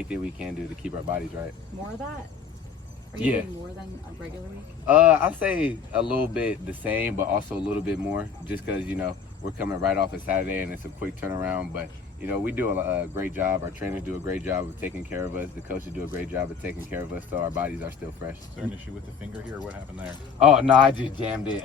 anything we can do to keep our bodies right. More of that? Are you Yeah. doing more than a regular week? I'd say a little bit the same, but also a little bit more, just because, we're coming right off of Saturday and it's a quick turnaround. But, we do a great job. Our trainers do a great job of taking care of us. The coaches do a great job of taking care of us, so our bodies are still fresh. Is there an issue with the finger here, or what happened there? Oh, no, I just jammed it.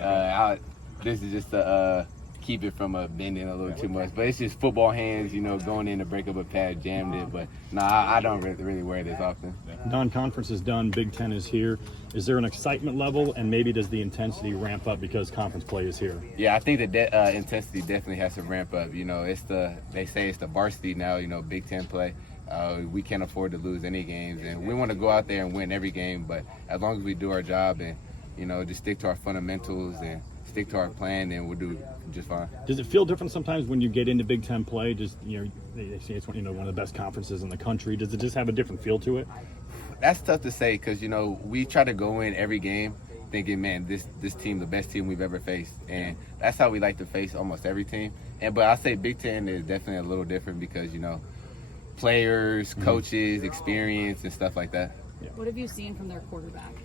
This is just to keep it from bending a little too much. But it's just football hands, going in to break up a pad, jammed it. But, I don't really wear this often. Non-conference is done. Big Ten is here. Is there an excitement level, and maybe does the intensity ramp up because conference play is here? Yeah, I think the intensity definitely has to ramp up. They say it's the varsity now, Big Ten play. We can't afford to lose any games, and we want to go out there and win every game. But as long as we do our job and, just stick to our fundamentals and stick to our plan, then we'll do just fine. Does it feel different sometimes when you get into Big Ten play? Just, they say it's one of the best conferences in the country. Does it just have a different feel to it? That's tough to say because, we try to go in every game thinking, man, this team, the best team we've ever faced. And that's how we like to face almost every team. But I say Big Ten is definitely a little different because, players, coaches, experience, and stuff like that. Yeah. What have you seen from their quarterback?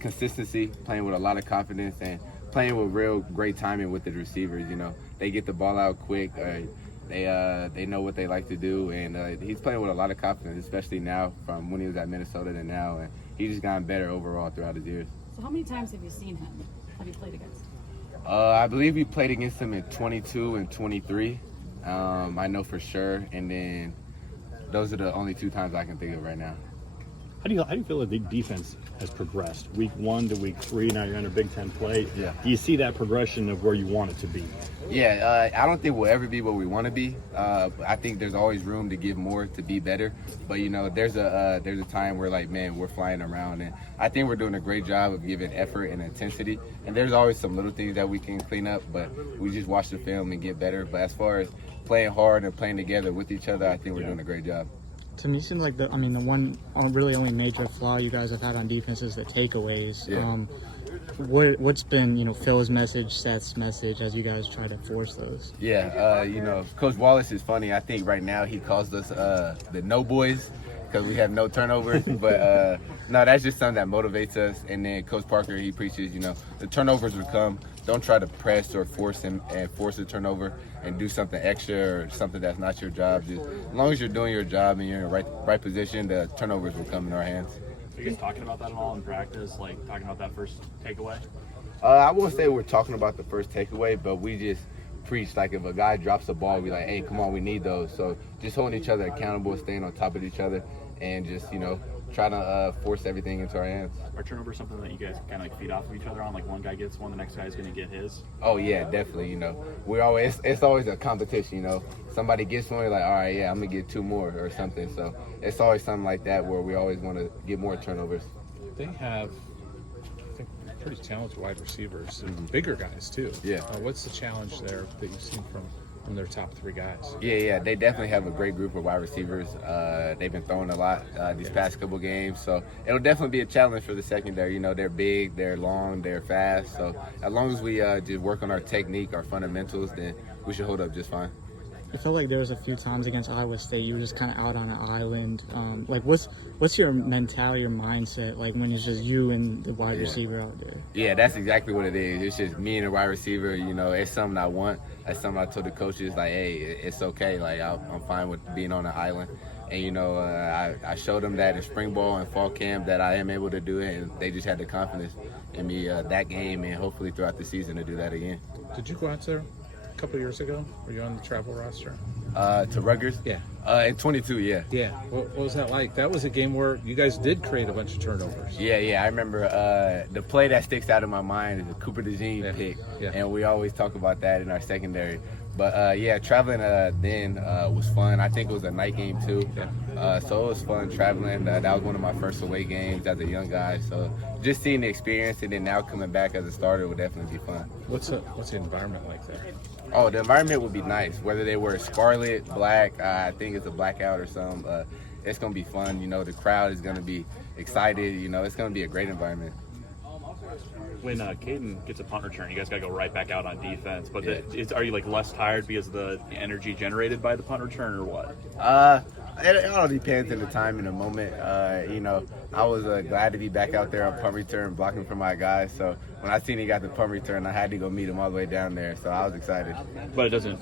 Consistency, playing with a lot of confidence, and playing with real great timing with the receivers. They get the ball out quick. They know what they like to do, and he's playing with a lot of confidence, especially now from when he was at Minnesota to now, and he's just gotten better overall throughout his years. So how many times have you seen him? Have you played against him? I believe we played against him in 22 and 23. I know for sure, and then those are the only 2 times I can think of right now. How do you feel like the defense has progressed? Week 1 to week 3, now you're under Big Ten play. Yeah. Do you see that progression of where you want it to be? Yeah, I don't think we'll ever be where we want to be. I think there's always room to give more, to be better. But, there's a time where, we're flying around. And I think we're doing a great job of giving effort and intensity. And there's always some little things that we can clean up, but we just watch the film and get better. But as far as playing hard and playing together with each other, I think we're doing a great job. To me, it seems like the one really only major flaw you guys have had on defense is the takeaways. Yeah. What's been, Phil's message, Seth's message, as you guys try to force those? Yeah, Coach Wallace is funny. I think right now he calls us the no boys because we have no turnovers. But no, that's just something that motivates us. And then Coach Parker, he preaches, the turnovers will come. Don't try to press or force him and force a turnover and do something extra or something that's not your job. Just as long as you're doing your job and you're in the right position, the turnovers will come in our hands. Are you guys talking about that at all in practice, talking about that first takeaway? I won't say we're talking about the first takeaway, but we just preach, if a guy drops the ball, we hey, come on, we need those. So just holding each other accountable, staying on top of each other, and just, try to force everything into our hands. Are turnovers something that you guys kind of feed off of each other on? One guy gets one, the next guy's going to get his? Oh, yeah, definitely. It's always a competition, Somebody gets one, you're all right, yeah, I'm going to get 2 more or something. So it's always something like that where we always want to get more turnovers. They have, I think, pretty talented wide receivers and bigger guys, too. Yeah. What's the challenge there that you've seen from their top 3 guys? Yeah, they definitely have a great group of wide receivers. They've been throwing a lot these past couple games, so it'll definitely be a challenge for the secondary. They're big, they're long, they're fast, so as long as we just work on our technique, our fundamentals, then we should hold up just fine. I feel like there was a few times against Iowa State you were just kind of out on an island. What's your mentality, your mindset, when it's just you and the wide receiver out there? Yeah, that's exactly what it is. It's just me and the wide receiver. It's something I want. That's something I told the coaches, hey, it's okay. I'm fine with being on an island. And, I showed them that in spring ball and fall camp that I am able to do it, and they just had the confidence in me that game and hopefully throughout the season to do that again. Did you go out there a couple of years ago? Were you on the travel roster? To Rutgers? Yeah. In 22, yeah. Yeah. What was that like? That was a game where you guys did create a bunch of turnovers. Yeah. I remember the play that sticks out in my mind is the Cooper DeJean pick. Yeah. And we always talk about that in our secondary. But, traveling then was fun. I think it was a night game, too. Yeah. So it was fun traveling. That was one of my first away games as a young guy. So just seeing the experience and then now coming back as a starter would definitely be fun. What's the environment like there? Oh, the environment would be nice. Whether they were scarlet, black, I think it's a blackout or something. It's going to be fun. The crowd is going to be excited. It's going to be a great environment. When Caden gets a punt return, you guys got to go right back out on defense. But Yeah. are you less tired because of the energy generated by the punt return or what? It all depends on the time and the moment. You know, I was glad to be back out there on punt return blocking for my guys. So when I seen he got the punt return, I had to go meet him all the way down there. So I was excited. But it doesn't